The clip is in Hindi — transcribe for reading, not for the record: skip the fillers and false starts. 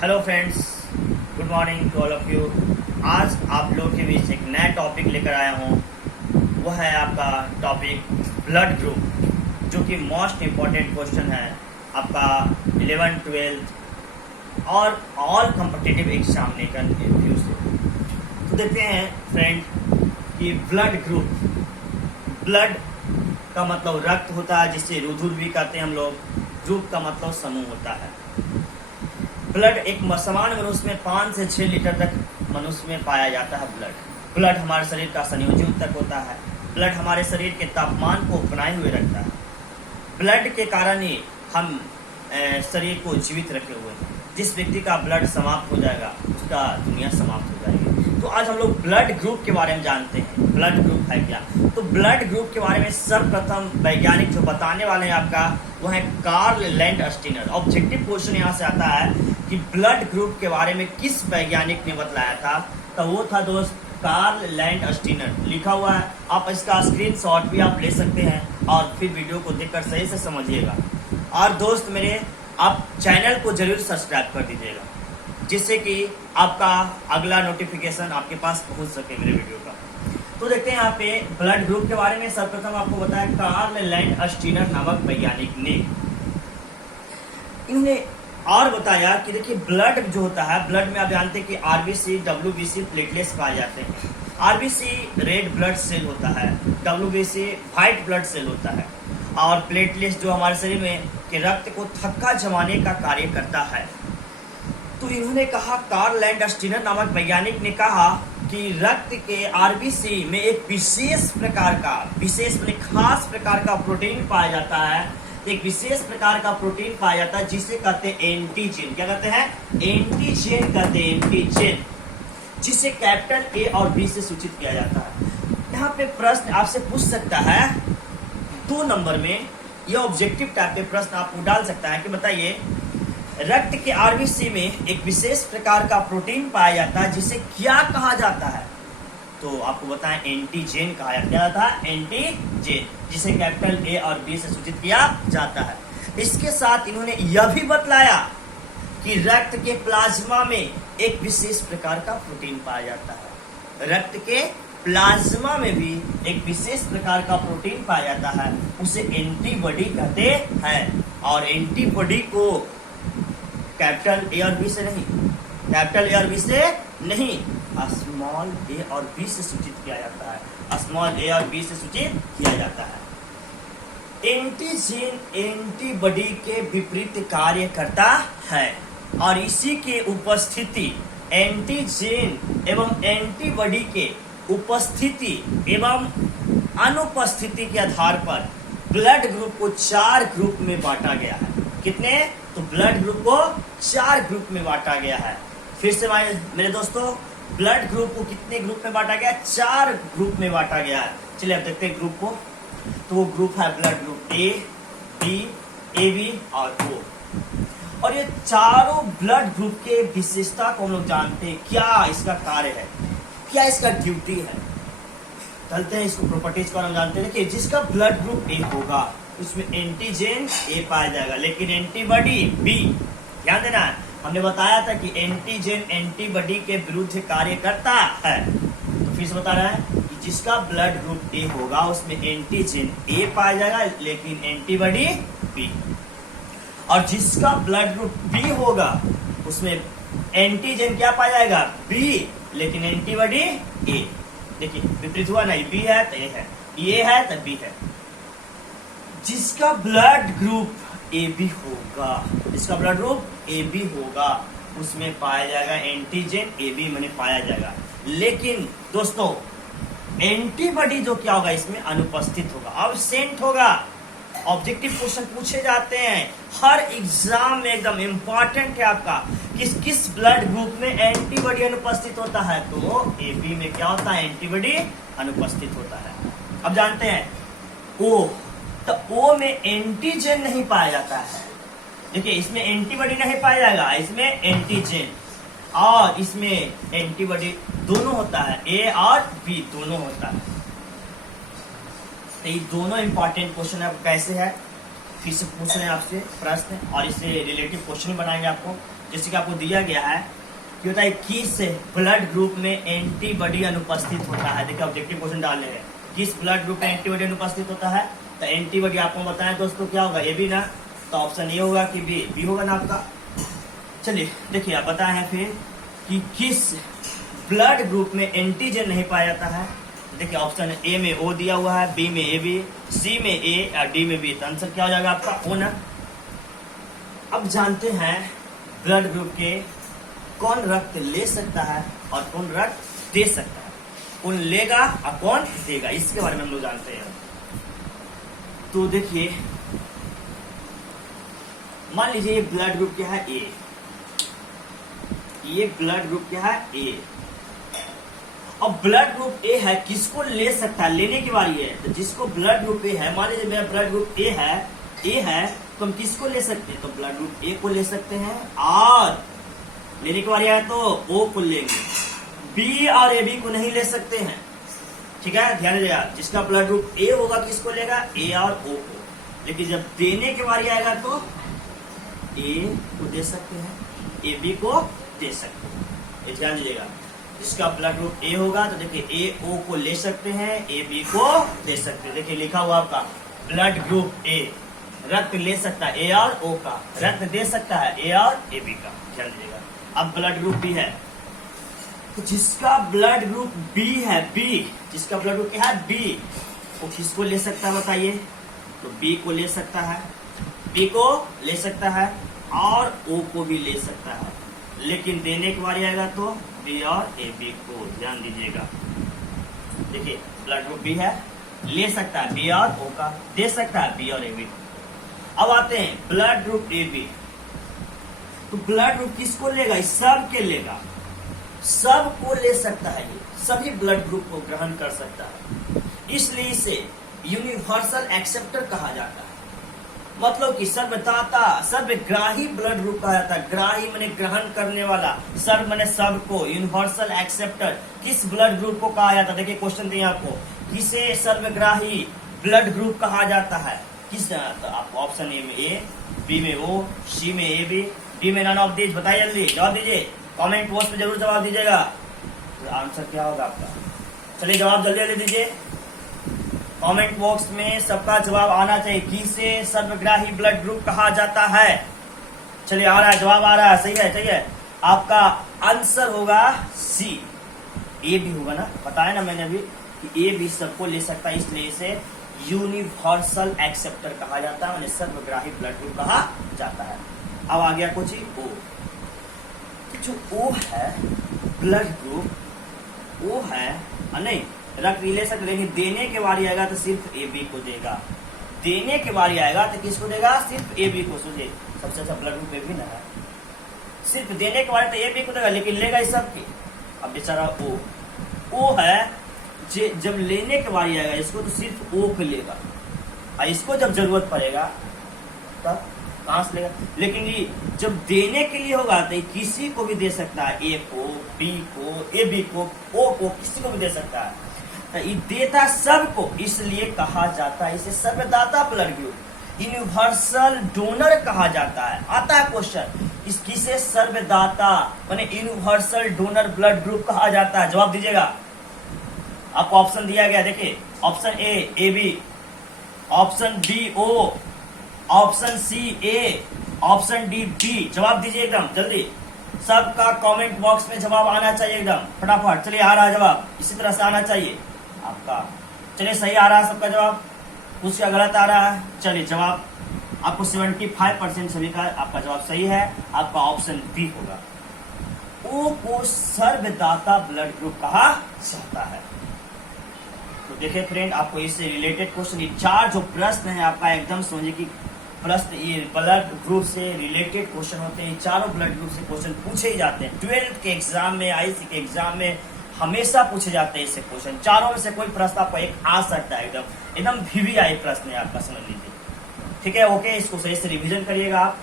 Hello friends, good morning to all of you. आज आप लोग के बीच एक नया टॉपिक लेकर आया हूँ। वह है आपका टॉपिक ब्लड ग्रुप, जो कि मोस्ट इम्पॉर्टेंट क्वेश्चन है आपका 11th 12th और ऑल कॉम्पिटिटिव एग्जामिनेशन के व्यू से। तो देखते हैं फ्रेंड कि ब्लड ग्रुप, ब्लड का मतलब रक्त होता है, जिससे रुधिर भी कहते हैं हम लोग। ग्रुप का मतलब समूह होता है। ब्लड एक सामान्य मनुष्य में 5 से 6 लीटर तक मनुष्य में पाया जाता है। ब्लड हमारे शरीर का संयोजी ऊतक होता है। ब्लड हमारे शरीर के तापमान को बनाए हुए रखता है। ब्लड के कारण ही हम शरीर को जीवित रखे हुए हैं। जिस व्यक्ति का ब्लड समाप्त हो जाएगा, उसका दुनिया समाप्त हो जाएगी। तो आज हम लोग ब्लड ग्रुप के बारे में जानते हैं। ब्लड ग्रुप है क्या? तो ब्लड ग्रुप के बारे में सर्वप्रथम वैज्ञानिक जो बताने वाले हैं आपका, वो है कार्ल लैंडस्टीनर। ऑब्जेक्टिव क्वेश्चन यहाँ से आता है कि ब्लड ग्रुप के बारे में किस वैज्ञानिक ने बतलाया था? तो वो था दोस्त कार्ल लैंडस्टीनर। लिखा हुआ है, आप इसका स्क्रीनशॉट भी आप ले सकते हैं और फिर वीडियो को देखकर सही से समझिएगा। और दोस्त मेरे, आप चैनल को जरूर सब्सक्राइब कर दीजिएगा, जिससे कि आपका अगला नोटिफिकेशन आपके पास पहुंच सके मेरे वीडियो का। तो देखते हैं यहाँ पे ब्लड ग्रुप के बारे में। सर्वप्रथम आपको बताया कार्ल लैंडस्टीनर नामक वैज्ञानिक ने। इन्होंने और बताया कि देखिए, ब्लड जो होता है, ब्लड में आप जानते हैं कि आरबीसी, डब्ल्यूबीसी, प्लेटलेट्स पाए जाते हैं। आरबीसी रेड ब्लड सेल होता है, डब्ल्यूबीसी व्हाइट ब्लड सेल होता है, और प्लेटलेट्स जो हमारे शरीर में के रक्त को थक्का जमाने का कार्य करता है। तो इन्होंने कहा, कार्ल लैंडस्टीनर नामक वैज्ञानिक ने कहा कि रक्त के आरबीसी में एक विशेष प्रकार का, विशेष माने खास प्रकार का प्रोटीन पाया जाता है। एक विशेष प्रकार का प्रोटीन पाया जाता है जिसे कहते हैं एंटीजन। क्या कहते हैं? एंटीजन कहते हैं, एंटीजन, जिसे कैपिटल ए और बी से सूचित किया जाता है। यहाँ पे प्रश्न आपसे पूछ सकता है 2 नंबर में, यह ऑब्जेक्टिव टाइप के प्रश्न आपको डाल सकता है कि बताइए, रक्त के आरबीसी में एक विशेष प्रकार का प्रोटीन पाया जाता है जिसे क्या कहा जाता है? तो आपको बताएं, एंटीजन कहा जाता है। एंटीजन, जिसे कैपिटल ए और बी से सूचित किया जाता है। इसके साथ इन्होंने यह भी बतलाया कि रक्त के प्लाज्मा में एक विशेष प्रकार का प्रोटीन पाया जाता है। रक्त के प्लाज्मा में भी एक विशेष प्रकार का प्रोटीन पाया जाता है, उसे एंटीबॉडी कहते हैं। और एंटीबॉडी को कैपिटल ए और बी से नहीं, कैपिटल ए और बी से नहीं, स्मॉल ए और बी से सूचित किया जाता है। स्मॉल ए और बी से सूचित किया जाता है। एंटीजन एंटीबॉडी के विपरीत कार्य करता है, और इसी के उपस्थिति, एंटीजन एवं एंटीबॉडी के उपस्थिति एवं अनुपस्थिति के आधार पर ब्लड ग्रुप को 4 ग्रुप में बांटा गया है। कितने? तो ब्लड ग्रुप को 4 ग्रुप में बांटा गया है। फिर से मेरे दोस्तों, ब्लड ग्रुप को कितने ग्रुप में बांटा गया? 4 ग्रुप में बांटा गया है। चलिए अब देखते हैं ग्रुप को। तो वो ग्रुप है blood group A, B, A B और ओ। और ये चारों ब्लड ग्रुप के विशेषता को हम लोग जानते हैं। क्या इसका कार्य है, क्या इसका ड्यूटी है? चलते हैं इसको प्रॉपर्टीज को हम जानते हैं। देखिए, जिसका ब्लड ग्रुप ए होगा उसमें एंटीजन ए पाया जाएगा, लेकिन एंटीबॉडी बी। ध्यान देना है, हमने बताया था कि एंटीजन एंटीबॉडी के विरुद्ध कार्य करता है। तो फिर से बता रहा है कि जिसका ब्लड ग्रुप ए होगा उसमें एंटीजन ए पाया जाएगा, लेकिन एंटीबॉडी बी। और जिसका ब्लड ग्रुप बी होगा उसमें एंटीजन क्या पाया जाएगा? बी, लेकिन एंटीबॉडी ए। देखिए, विपरीत हुआ नहीं, बी है तो ए है, ए है तो बी है। जिसका ब्लड ग्रुप ए बी होगा, जिसका ब्लड ग्रुप ए बी होगा, उसमें पाया जाएगा एंटीजन ए बी मैंने पाया जाएगा। लेकिन दोस्तों, एंटीबॉडी जो क्या होगा, इसमें अनुपस्थित होगा, अब्सेंट होगा। ऑब्जेक्टिव क्वेश्चन पूछे जाते हैं हर एग्जाम में, एकदम इंपॉर्टेंट है आपका, किस ब्लड ग्रुप में एंटीबॉडी अनुपस्थित होता है? तो ए बी में क्या होता है? एंटीबॉडी अनुपस्थित होता है। अब जानते हैं ओ, तो ओ में एंटीजन नहीं पाया जाता है। देखिए, इसमें एंटीबॉडी नहीं पाया जाएगा, इसमें एंटीजन, और इसमें एंटीबॉडी दोनों होता है, ए और बी दोनों होता है। तो ये दोनों इंपॉर्टेंट क्वेश्चन है। कैसे है? फिर से पूछ रहे हैं आपसे प्रश्न और इससे रिलेटिव क्वेश्चन बनाएंगे आपको। जैसे कि आपको दिया गया है कि होता है किस ब्लड ग्रुप में एंटीबॉडी अनुपस्थित होता है। देखिए ऑब्जेक्टिव क्वेश्चन डाले हैं, किस ब्लड ग्रुप में एंटीबॉडी अनुपस्थित होता है। तो एंटीबॉडी आपको बताएं दोस्तों क्या होगा, ए बी ना, तो ऑप्शन ए होगा कि बी, बी होगा ना आपका। चलिए देखिए आप बताए हैं फिर कि किस ब्लड ग्रुप में एंटीजन नहीं पाया जाता है। देखिए ऑप्शन ए में ओ दिया हुआ है, बी में ए बी, सी में ए और डी में बी, तो आंसर क्या हो जाएगा आपका ओ ना। अब जानते हैं ब्लड ग्रुप के कौन रक्त ले सकता है और कौन रक्त दे सकता है, कौन लेगा और कौन देगा, इसके बारे में हम लोग जानते हैं। तो देखिए मान लीजिए ब्लड ग्रुप क्या है ए, ये ब्लड ग्रुप क्या है ए। अब ब्लड ग्रुप ए है, किसको ले सकता है, लेने की बारी है। तो जिसको ब्लड ग्रुप ए है, मान लीजिए मेरा ब्लड ग्रुप ए है तो हम किसको ले सकते हैं, तो ब्लड ग्रुप ए को ले सकते हैं और लेने की बारी है तो ओ को लेंगे। बी और ए बी को नहीं ले सकते हैं, ठीक है, ध्यान दीजिएगा। जिसका ब्लड ग्रुप ए होगा किसको लेगा, ए और ओ को। लेकिन जब देने की बारी आएगा तो ए को दे सकते हैं, ए बी को दे सकते हैं, ये ध्यान दीजिएगा। जिसका ब्लड ग्रुप ए होगा तो देखिए ए ओ को ले सकते हैं, ए बी को दे सकते हैं। देखिए लिखा हुआ आपका ब्लड ग्रुप ए रक्त ले सकता है ए और ओ का, रक्त दे सकता है ए और ए बी का, ध्यान दीजिएगा। अब ब्लड ग्रुप बी है, तो जिसका ब्लड ग्रुप बी है, बी जिसका ब्लड ग्रुप क्या है बी, वो किसको ले सकता है बताइए, तो बी को ले सकता है, बी को ले सकता है और ओ को भी ले सकता है। लेकिन देने की बारी आएगा तो बी और ए बी को, ध्यान दीजिएगा। देखिए ब्लड ग्रुप बी है, ले सकता है बी और ओ का, दे सकता है बी और ए बी को। अब आते हैं ब्लड ग्रुप ए बी, तो ब्लड ग्रुप किसको लेगा, सब के लेगा, सब को ले सकता है, ये सभी ब्लड ग्रुप को ग्रहण कर सकता है, इसलिए इसे यूनिवर्सल एक्सेप्टर कहा जाता है। मतलब कि सर्वदाता, सर्वग्राही ब्लड ग्रुप कहा जाता है। ग्राही माने ग्रहण करने वाला, सर्व माने सब को, यूनिवर्सल एक्सेप्टर किस ब्लड ग्रुप को कहा जाता है। देखिए क्वेश्चन दिए आपको, किसे सर्वग्राही ब्लड ग्रुप कहा जाता है, किस, तो आपको ऑप्शन ए में ए, बी में ओ, सी में ए बी, डी में नन ऑफ दिस, बताइए जल्दी जवाब दीजिए, कमेंट बॉक्स में जरूर जवाब दीजिएगा। तो आंसर क्या होगा आपका, चलिए जवाब जल्दी जल्दी दीजिए, कमेंट बॉक्स में सबका जवाब आना चाहिए। किसे सर्वग्राही ब्लड ग्रुप कहा जाता है, चलिए आ रहा है जवाब, आ रहा है, सही है, सही है। आपका आंसर होगा सी, ए भी होगा ना, बताया ना मैंने अभी कि ए भी सबको ले सकता है, इसलिए इसे यूनिवर्सल एक्सेप्टर कहा जाता है, माने सर्वग्राही ब्लड ग्रुप कहा जाता है। अब आ गया कुछ ओ, जो ओ है ब्लड ग्रुप, ओ है नहीं रक्त ले सकते, लेकिन देने के बारी आएगा तो सिर्फ ए बी को देगा, देने के बारी आएगा तो किसको देगा, सिर्फ ए बी को। सोचिए सबसे अच्छा ब्लड ग्रुप ए बी ना है, सिर्फ देने के बारी तो ए बी को देगा, लेकिन लेगा इस सब की। अब बेचारा ओ है, जब लेने के बारी आएगा इसको तो सिर्फ ओ को लेगा, और इसको जब जरूरत पड़ेगा तब कहां से लेगा। लेकिन ये जब देने के लिए होगा तो किसी को भी दे सकता है, ए को, बी को, ए बी को, ओ को, किसी को भी दे सकता है, तो ये देता सबको, इसलिए कहा जाता है इसे सर्वदाता ब्लड ग्रुप, यूनिवर्सल डोनर कहा जाता है। आता है क्वेश्चन, इस किसे सर्वदाता माने यूनिवर्सल डोनर ब्लड ग्रुप कहा जाता है, जवाब दीजिएगा। आपको ऑप्शन दिया गया, देखिए option A B, option B O, option C A, option D B, जवाब दीजिए एकदम जल्दी, सबका कमेंट बॉक्स में जवाब आना चाहिए एकदम फटाफट। चलिए आ रहा है जवाब, इसी तरह से आना चाहिए आपका। चलिए सही आ रहा है सबका जवाब, कुछ का गलत आ रहा है। चलिए जवाब आपको 75% सभी का आपका जवाब सही है, आपका ऑप्शन बी होगा। ओ को सर्वदाता ब्लड ग्रुप कहा जाता है। तो देखिए फ्रेंड, आपको इससे रिलेटेड क्वेश्चन, ये 4 जो प्रश्न है आपका एकदम समझिए कि प्रश्न ये ब्लड ग्रुप से रिलेटेड क्वेश्चन होते हैं। चारों ब्लड ग्रुप से क्वेश्चन पूछे ही जाते हैं 12th के एग्जाम में, आईसी के एग्जाम में हमेशा पूछे जाते हैं इससे क्वेश्चन। चारों में से कोई प्रश्न आपको एक आ सकता है, एकदम वीवीआई प्रश्न है आपका, समझ लीजिए। ठीक है, ओके, इसको सही से रिवीजन करिएगा आप।